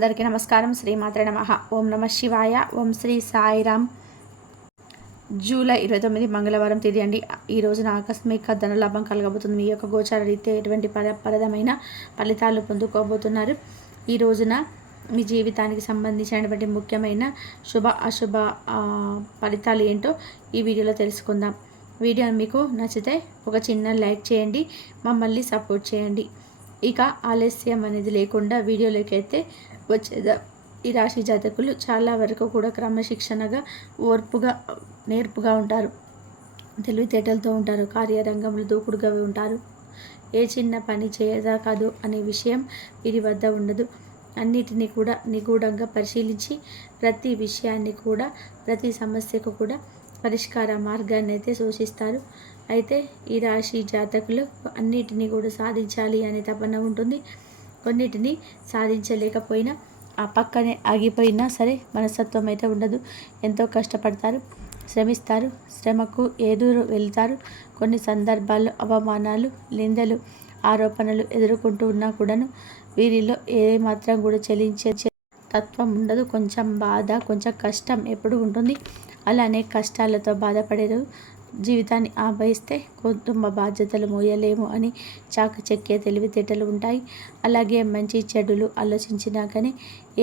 అందరికీ నమస్కారం. శ్రీమాత్రే నమః. ఓం నమ శివాయ. ఓం శ్రీ సాయిరామ్. జూలై 29 మంగళవారం తేదీ అండి. ఈ రోజున ఆకస్మిక ధనలాభం కలగబోతుంది. మీ యొక్క గోచార రీత్యా ఎటువంటి పరదమైన ఫలితాలు పొందుకోబోతున్నారు. ఈ రోజున మీ జీవితానికి సంబంధించినటువంటి ముఖ్యమైన శుభ అశుభ ఫలితాలు ఏంటో ఈ వీడియోలో తెలుసుకుందాం. వీడియో మీకు నచ్చితే ఒక చిన్న లైక్ చేయండి, మమ్మల్ని సపోర్ట్ చేయండి. ఇక ఆలస్యం అనేది లేకుండా వీడియోలోకి అయితే వచ్చేదా. ఈ రాశి జాతకులు చాలా వరకు కూడా క్రమశిక్షణగా, ఓర్పుగా, నేర్పుగా ఉంటారు. తెలివితేటలతో ఉంటారు. కార్యరంగంలో దూకుడుగా ఉంటారు. ఏ చిన్న పని చేయదా కాదు అనే విషయం వీరి వద్ద ఉండదు. అన్నిటినీ కూడా నిగూఢంగా పరిశీలించి ప్రతి విషయాన్ని కూడా, ప్రతి సమస్యకు కూడా పరిష్కార మార్గాన్ని అయితే సూచిస్తారు. అయితే ఈ రాశి జాతకులు అన్నిటినీ కూడా సాధించాలి అనే తపన ఉంటుంది. కొన్నిటిని సాధించలేకపోయినా ఆ పక్కనే ఆగిపోయినా సరే మనస్తత్వం అయితే ఉండదు. ఎంతో కష్టపడతారు, శ్రమిస్తారు, శ్రమకు ఎదురు వెళ్తారు. కొన్ని సందర్భాల్లో అవమానాలు, నిందలు, ఆరోపణలు ఎదుర్కొంటూ ఉన్నా కూడాను వీరిలో ఏ మాత్రం కూడా చెలించే తత్వం ఉండదు. కొంచెం బాధ, కొంచెం కష్టం ఎప్పుడు ఉంటుంది. అలానే కష్టాలతో బాధపడేరు. జీవితాన్ని ఆభయిస్తే కుటుంబ బాధ్యతలు మోయలేము అని చాకచక్య తెలివితేటలు ఉంటాయి. అలాగే మంచి చెడులు ఆలోచించినా కానీ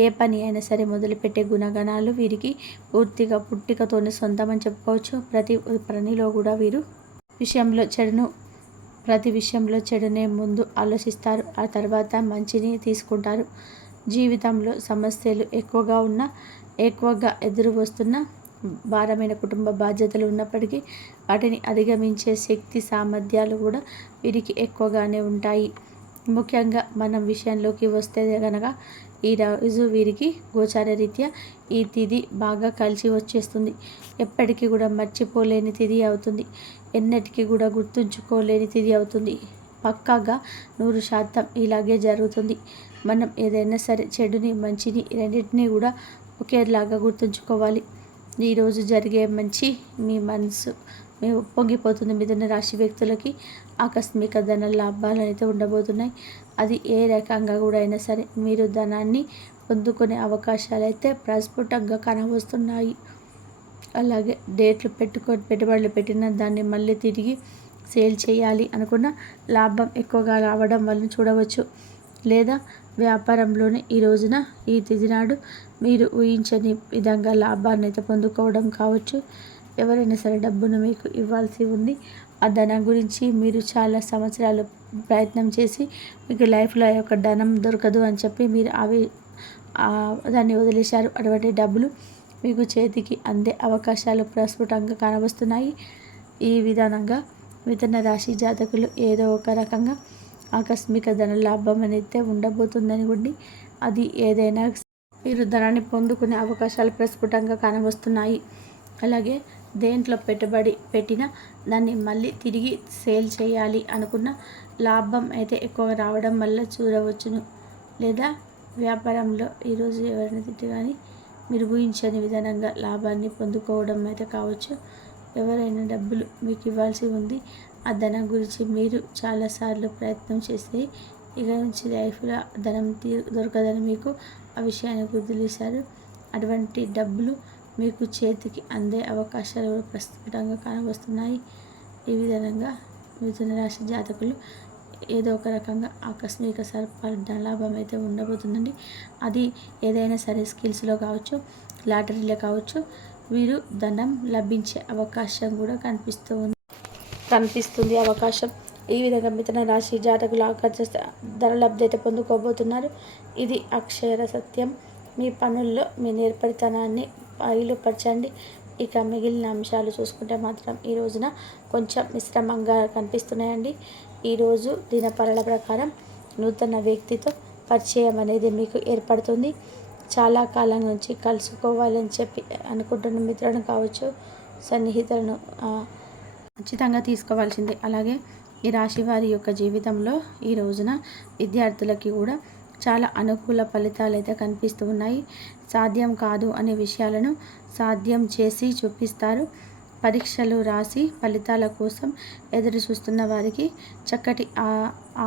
ఏ పని అయినా సరే మొదలుపెట్టే గుణగణాలు వీరికి పూర్తిగా పుట్టికతోనే సొంతమని చెప్పుకోవచ్చు. ప్రతి పనిలో కూడా వీరు ప్రతి విషయంలో చెడునే ముందు ఆలోచిస్తారు. ఆ తర్వాత మంచిని తీసుకుంటారు. జీవితంలో సమస్యలు ఎక్కువగా ఎదురు వస్తున్న భారమైన కుటుంబ బాధ్యతలు ఉన్నప్పటికీ వాటిని అధిగమించే శక్తి సామర్థ్యాలు కూడా వీరికి ఎక్కువగానే ఉంటాయి. ముఖ్యంగా మనం విషయంలోకి వస్తే కనుక ఈ రోజు వీరికి గోచార రీత్యా ఈ తిథి బాగా కలిసి వచ్చేస్తుంది. ఎప్పటికీ కూడా మర్చిపోలేని తిథి అవుతుంది. ఎన్నటికీ కూడా గుర్తుంచుకోలేని తిథి అవుతుంది. పక్కాగా 100% ఇలాగే జరుగుతుంది. మనం ఏదైనా సరే చెడుని, మంచిని రెండింటినీ కూడా ఒకేలాగా గుర్తుంచుకోవాలి. ఈరోజు జరిగే మంచి మీ మనసు పొంగిపోతుంది. మిథున రాశి వ్యక్తులకి ఆకస్మిక ధన లాభాలు అయితే ఉండబోతున్నాయి. అది ఏ రకంగా కూడా అయినా సరే మీరు ధనాన్ని పొందుకునే అవకాశాలు అయితే ప్రస్ఫుటంగా కనవస్తున్నాయి. అలాగే పెట్టుబడులు పెట్టిన దాన్ని మళ్ళీ తిరిగి సేల్ చేయాలి అనుకున్న లాభం ఎక్కువగా రావడం వల్ల చూడవచ్చు. లేదా వ్యాపారంలోనే ఈ రోజున ఈ తిథి నాడు మీరు ఊహించని విధంగా లాభాన్ని అయితే పొందుకోవడం కావచ్చు. ఎవరైనా సరే డబ్బును మీకు ఇవ్వాల్సి ఉంది. ఆ ధనం గురించి మీరు చాలా సంవత్సరాలు ప్రయత్నం చేసి మీకు లైఫ్లో ఆ యొక్క ధనం దొరకదు అని చెప్పి మీరు దాన్ని వదిలేశారు. అటువంటి డబ్బులు మీకు చేతికి అందే అవకాశాలు ప్రస్ఫుటంగా కనబస్తున్నాయి. ఈ విధానంగా మిథున రాశి జాతకులు ఏదో ఒక రకంగా ఆకస్మిక ధన లాభం అనేది ఉండబోతుందని ఉండి, అది ఏదైనా మీరు ధనాన్ని పొందుకునే అవకాశాలు ప్రస్ఫుటంగా కనవస్తున్నాయి. అలాగే దేంట్లో పెట్టుబడి పెట్టినా దాన్ని మళ్ళీ తిరిగి సేల్ చేయాలి అనుకున్న లాభం అయితే ఎక్కువగా రావడం వల్ల చూడవచ్చును. లేదా వ్యాపారంలో ఈరోజు ఎవరైనా తిట్టి కానీ మీరు ఊహించని విధానంగా లాభాన్ని పొందుకోవడం అయితే కావచ్చు. ఎవరైనా డబ్బులు మీకు ఇవ్వాల్సి ఉంది. ఆ ధనం గురించి మీరు చాలాసార్లు ప్రయత్నం చేసి ఇక నుంచి లైఫ్లో ధనం దొరకదని మీకు ఆ విషయాన్ని గుర్తులేశారు. అటువంటి డబ్బులు మీకు చేతికి అందే అవకాశాలు ప్రస్ఫుటంగా కానవస్తున్నాయి. ఈ విధంగా మిథున రాశి జాతకులు ఏదో ఒక రకంగా ఆకస్మిక ధనలాభం అయితే ఉండబోతుందండి. అది ఏదైనా సరే స్కిల్స్లో కావచ్చు, లాటరీలో కావచ్చు, వీరు ధనం లభించే అవకాశం కూడా కనిపిస్తుంది అవకాశం. ఈ విధంగా మిథున రాశి జాతకులు ధనలబ్ధి అయితే పొందుకోబోతున్నారు. ఇది అక్షర సత్యం. మీ పనుల్లో మీ నేర్పరితనాన్ని బయలుపరచండి. ఇక మిగిలిన అంశాలు చూసుకుంటే మాత్రం ఈ రోజున కొంచెం మిశ్రమంగా కనిపిస్తున్నాయండి. ఈరోజు దినపరల ప్రకారం నూతన వ్యక్తితో పరిచయం అనేది మీకు ఏర్పడుతుంది. చాలా కాలం నుంచి కలుసుకోవాలని చెప్పి అనుకుంటున్న మిత్రులను కావచ్చు, సన్నిహితులను ఖచ్చితంగా తీసుకోవాల్సిందే. అలాగే ఈ రాశి వారి యొక్క జీవితంలో ఈ రోజున విద్యార్థులకి కూడా చాలా అనుకూల ఫలితాలు అయితే కనిపిస్తూ ఉన్నాయి. సాధ్యం కాదు అనే విషయాలను సాధ్యం చేసి చూపిస్తారు. పరీక్షలు రాసి ఫలితాల కోసం ఎదురు చూస్తున్న వారికి చక్కటి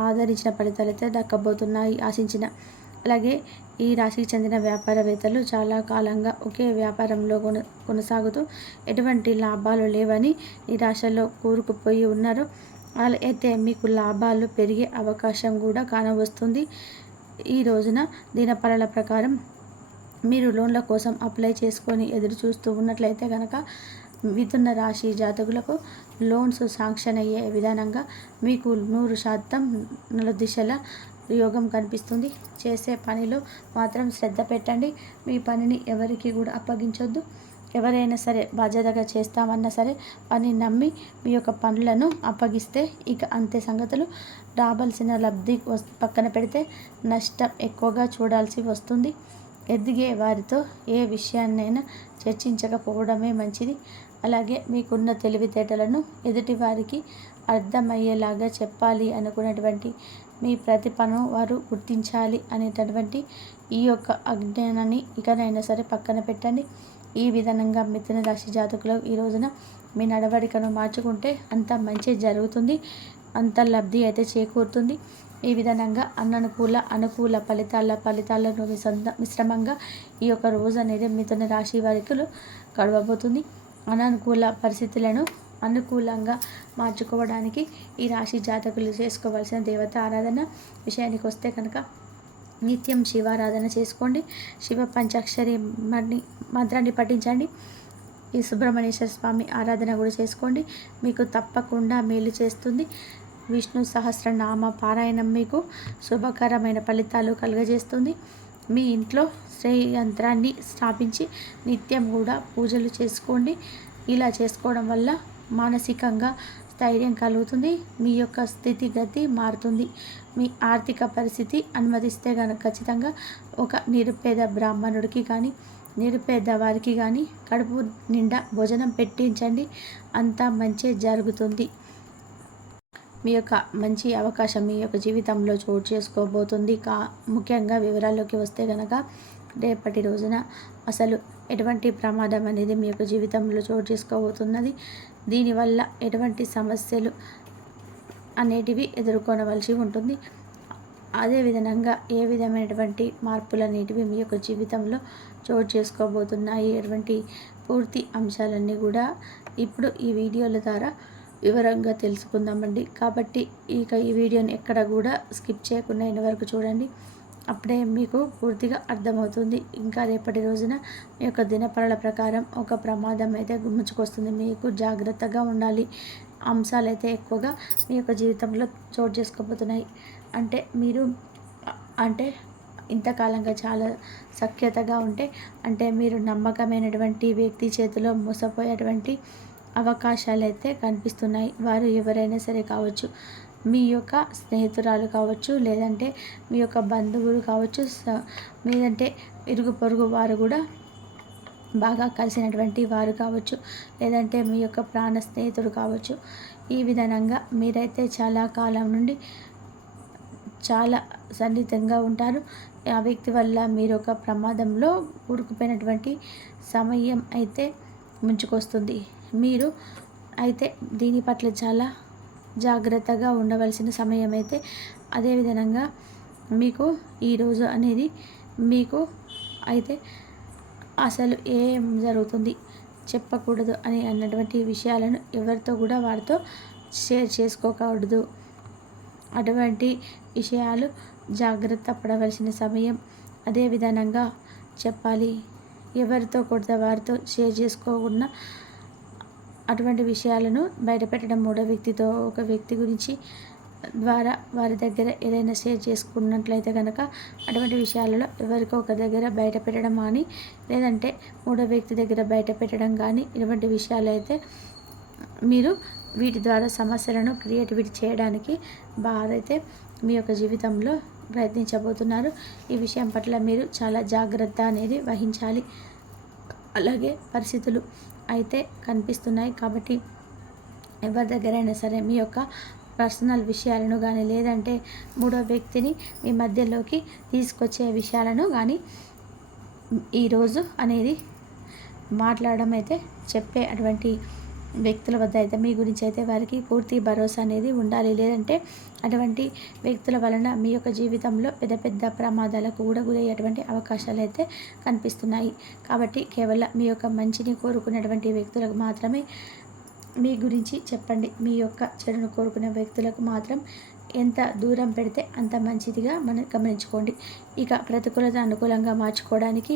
ఆదరించిన ఫలితాలు అయితే దక్కబోతున్నాయి ఆశించిన. అలాగే ఈ రాశికి చెందిన వ్యాపారవేత్తలు చాలా కాలంగా ఒకే వ్యాపారంలో కొనసాగుతూ ఎటువంటి లాభాలు లేవని నిరాశలో కూరుకుపోయి ఉన్నారు. అయితే మీకు లాభాలు పెరిగే అవకాశం కూడా కానవస్తుంది. ఈ రోజున దినఫలాల ప్రకారం మీరు లోన్ల కోసం అప్లై చేసుకొని ఎదురు చూస్తూ ఉన్నట్లయితే కనుక మిథున రాశి జాతకులకు లోన్స్ శాంక్షన్ అయ్యే విధానంగా మీకు 100% నలుదిశల యోగం కనిపిస్తుంది. చేసే పనిలో మాత్రం శ్రద్ధ పెట్టండి. మీ పనిని ఎవరికి కూడా అప్పగించొద్దు. ఎవరైనా సరే బాధ్యతగా చేస్తామన్నా సరే పని నమ్మి మీ యొక్క పనులను అప్పగిస్తే ఇక అంతే సంగతులు. రావాల్సిన లబ్ధి పక్కన పెడితే నష్టం ఎక్కువగా చూడాల్సి వస్తుంది. ఎదిగే వారితో ఏ విషయాన్నైనా చర్చించకపోవడమే మంచిది. అలాగే మీకున్న తెలివితేటలను ఎదుటి వారికి అర్థమయ్యేలాగా చెప్పాలి అనుకున్నటువంటి మీ ప్రతిభను వారు గుర్తించాలి అనేటటువంటి ఈ యొక్క అజ్ఞానాన్ని ఇకనైనా సరే పక్కన పెట్టండి. ఈ విధానంగా మిథున రాశి జాతకులు ఈ రోజున మీ నడవడికను మార్చుకుంటే అంత మంచి జరుగుతుంది, అంత లబ్ధి అయితే చేకూరుతుంది. ఈ విధానంగా అనుకూల ఫలితాలను మిశ్రమంగా ఈ యొక్క రోజు అనేది మిథున రాశి వారికి గడవబోతుంది. అననుకూల పరిస్థితులను అనుకూలంగా మార్చుకోవడానికి ఈ రాశి జాతకులు చేసుకోవాల్సిన దేవత ఆరాధన విషయానికి వస్తే కనుక నిత్యం శివారాధన చేసుకోండి. శివ పంచాక్షరి మంత్రాన్ని పఠించండి. ఈ సుబ్రహ్మణ్యేశ్వర స్వామి ఆరాధన కూడా చేసుకోండి. మీకు తప్పకుండా మేలు చేస్తుంది. విష్ణు సహస్రనామ పారాయణం మీకు శుభకరమైన ఫలితాలు కలుగజేస్తుంది. మీ ఇంట్లో శ్రేయంత్రాన్ని స్థాపించి నిత్యం కూడా పూజలు చేసుకోండి. ఇలా చేసుకోవడం వల్ల మానసికంగా స్థైర్యం కలుగుతుంది. మీ యొక్క స్థితిగతి మారుతుంది. మీ ఆర్థిక పరిస్థితి అనుమతిస్తే కనుక ఖచ్చితంగా ఒక నిరుపేద బ్రాహ్మణుడికి కానీ నిరుపేద వారికి కానీ కడుపు నిండా భోజనం పెట్టించండి. అంతా మంచి జరుగుతుంది. మీ యొక్క మంచి అవకాశం మీ యొక్క జీవితంలో చోటు చేసుకోబోతుంది. ముఖ్యంగా వివరాల్లోకి వస్తే కనుక రేపటి రోజున అసలు ఎటువంటి ప్రమాదం అనేది మీ యొక్క జీవితంలో చోటు చేసుకోబోతున్నది. దీనివల్ల ఎటువంటి సమస్యలు అనేటివి ఎదుర్కొనవలసి ఉంటుంది. అదేవిధంగా ఏ విధమైనటువంటి మార్పులు అనేటివి మీ యొక్క జీవితంలో చోటు చేసుకోబోతున్నాయి, ఎటువంటి పూర్తి అంశాలన్నీ కూడా ఇప్పుడు ఈ వీడియోల ద్వారా వివరంగా తెలుసుకుందామండి. కాబట్టి ఇక ఈ వీడియోని ఎక్కడ కూడా స్కిప్ చేయకుండా ఎన్ని వరకు చూడండి. అప్పుడే మీకు పూర్తిగా అర్థమవుతుంది. ఇంకా రేపటి రోజున మీ యొక్క దినఫలాల ప్రకారం ఒక ప్రమాదం అయితే గుమ్ముచుకొస్తుంది. మీకు జాగ్రత్తగా ఉండాలి అంశాలు అయితే ఎక్కువగా మీ యొక్క జీవితంలో చోటు చేసుకోబోతున్నాయి. మీరు ఇంతకాలంగా చాలా సఖ్యతగా ఉంటే మీరు నమ్మకమైనటువంటి వ్యక్తి చేతిలో మోసపోయేటువంటి అవకాశాలు అయితే కనిపిస్తున్నాయి. వారు ఎవరైనా సరే కావచ్చు, మీ యొక్క స్నేహితురాలు కావచ్చు, లేదంటే మీ యొక్క బంధువులు కావచ్చు, లేదంటే ఇరుగు పొరుగు వారు కూడా బాగా కలిసినటువంటి వారు కావచ్చు, లేదంటే మీ యొక్క ప్రాణ స్నేహితుడు కావచ్చు. ఈ విధానంగా మీరైతే చాలా కాలం నుండి చాలా సన్నిహితంగా ఉంటారు. ఆ వ్యక్తి వల్ల మీరు ఒక ప్రమాదంలో కూరుకుపోయినటువంటి సమయం అయితే ముంచుకొస్తుంది. మీరు అయితే దీని పట్ల చాలా జాగ్రత్తగా ఉండవలసిన సమయం అయితే అదేవిధంగా మీకు ఈరోజు అనేది మీకు అయితే అసలు ఏం జరుగుతుంది చెప్పకూడదు అని అన్నటువంటి విషయాలను ఎవరితో కూడా వారితో షేర్ చేసుకోకూడదు. అటువంటి విషయాలు జాగ్రత్త పడవలసిన సమయం. అదే విధానంగా చెప్పాలి. ఎవరితో కూడా వారితో షేర్ చేసుకోకుండా అటువంటి విషయాలను బయటపెట్టడం, మూడో వ్యక్తితో ఒక వ్యక్తి గురించి ద్వారా వారి దగ్గర ఏదైనా షేర్ చేసుకున్నట్లయితే కనుక అటువంటి విషయాలలో ఎవరికో ఒక దగ్గర బయట పెట్టడం కానీ, లేదంటే మూడో వ్యక్తి దగ్గర బయట పెట్టడం కానీ, ఇటువంటి విషయాలు అయితే మీరు వీటి ద్వారా సమస్యలను క్రియేటివిటీ చేయడానికి వారైతే మీ యొక్క జీవితంలో ప్రయత్నించబోతున్నారు. ఈ విషయం పట్ల మీరు చాలా జాగ్రత్త అనేది వహించాలి. అలాగే పరిస్థితులు అయితే కనిపిస్తున్నాయి కాబట్టి ఎవరి దగ్గరైనా సరే మీ యొక్క పర్సనల్ విషయాలను కానీ, లేదంటే మూడో వ్యక్తిని మీ మధ్యలోకి తీసుకొచ్చే విషయాలను కానీ ఈరోజు అనేది మాట్లాడడం అయితే చెప్పే అటువంటి వ్యక్తుల వద్ద అయితే మీ గురించి అయితే వారికి పూర్తి భరోసా అనేది ఉండాలి. లేదంటే అటువంటి వ్యక్తుల వలన మీ యొక్క జీవితంలో పెద్ద పెద్ద ప్రమాదాలకు కూడా గురయ్యేటువంటి అవకాశాలు అయితే కనిపిస్తున్నాయి. కాబట్టి కేవలం మీ యొక్క మంచిని కోరుకునేటువంటి వ్యక్తులకు మాత్రమే మీ గురించి చెప్పండి. మీ యొక్క చెడును కోరుకునే వ్యక్తులకు మాత్రం ఎంత దూరం పెడితే అంత మంచిదిగా మనం గమనించుకోండి. ఇక ప్రతికూలత అనుకూలంగా మార్చుకోవడానికి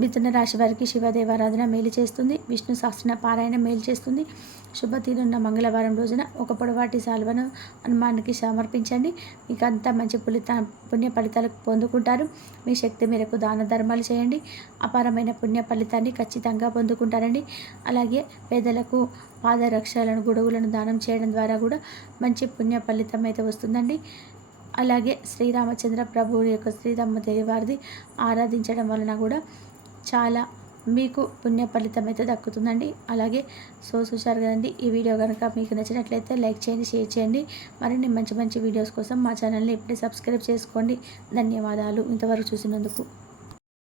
మిథున రాశి వారికి శివదేవారాధన మేలు చేస్తుంది. విష్ణు సహస్ర పారాయణ మేలు చేస్తుంది. శుభతిథున్న మంగళవారం రోజున ఒక పొడవాటి సాల్వను హనుమానికి సమర్పించండి. మీకు అంతా మంచి పుణ్య ఫలితాలు పొందుకుంటారు. మీ శక్తి మేరకు దాన ధర్మాలు చేయండి. అపారమైన పుణ్య ఫలితాన్ని ఖచ్చితంగా పొందుకుంటారండి. అలాగే పేదలకు పాదరక్షలను గొడుగులను దానం చేయడం ద్వారా కూడా మంచి పుణ్య ఫలితం అయితే వస్తుందండి. అలాగే శ్రీరామచంద్ర ప్రభువు యొక్క శ్రీరామ దేవి వారిది ఆరాధించడం వలన కూడా చాలా మీకు పుణ్య ఫలితం అయితే దక్కుతుందండి. అలాగే చూశారు కదండి, ఈ వీడియో కనుక మీకు నచ్చినట్లయితే లైక్ చేయండి, షేర్ చేయండి. మరిన్ని మంచి మంచి వీడియోస్ కోసం మా ఛానల్ని ఇప్పుడే సబ్స్క్రైబ్ చేసుకోండి. ధన్యవాదాలు ఇంతవరకు చూసినందుకు.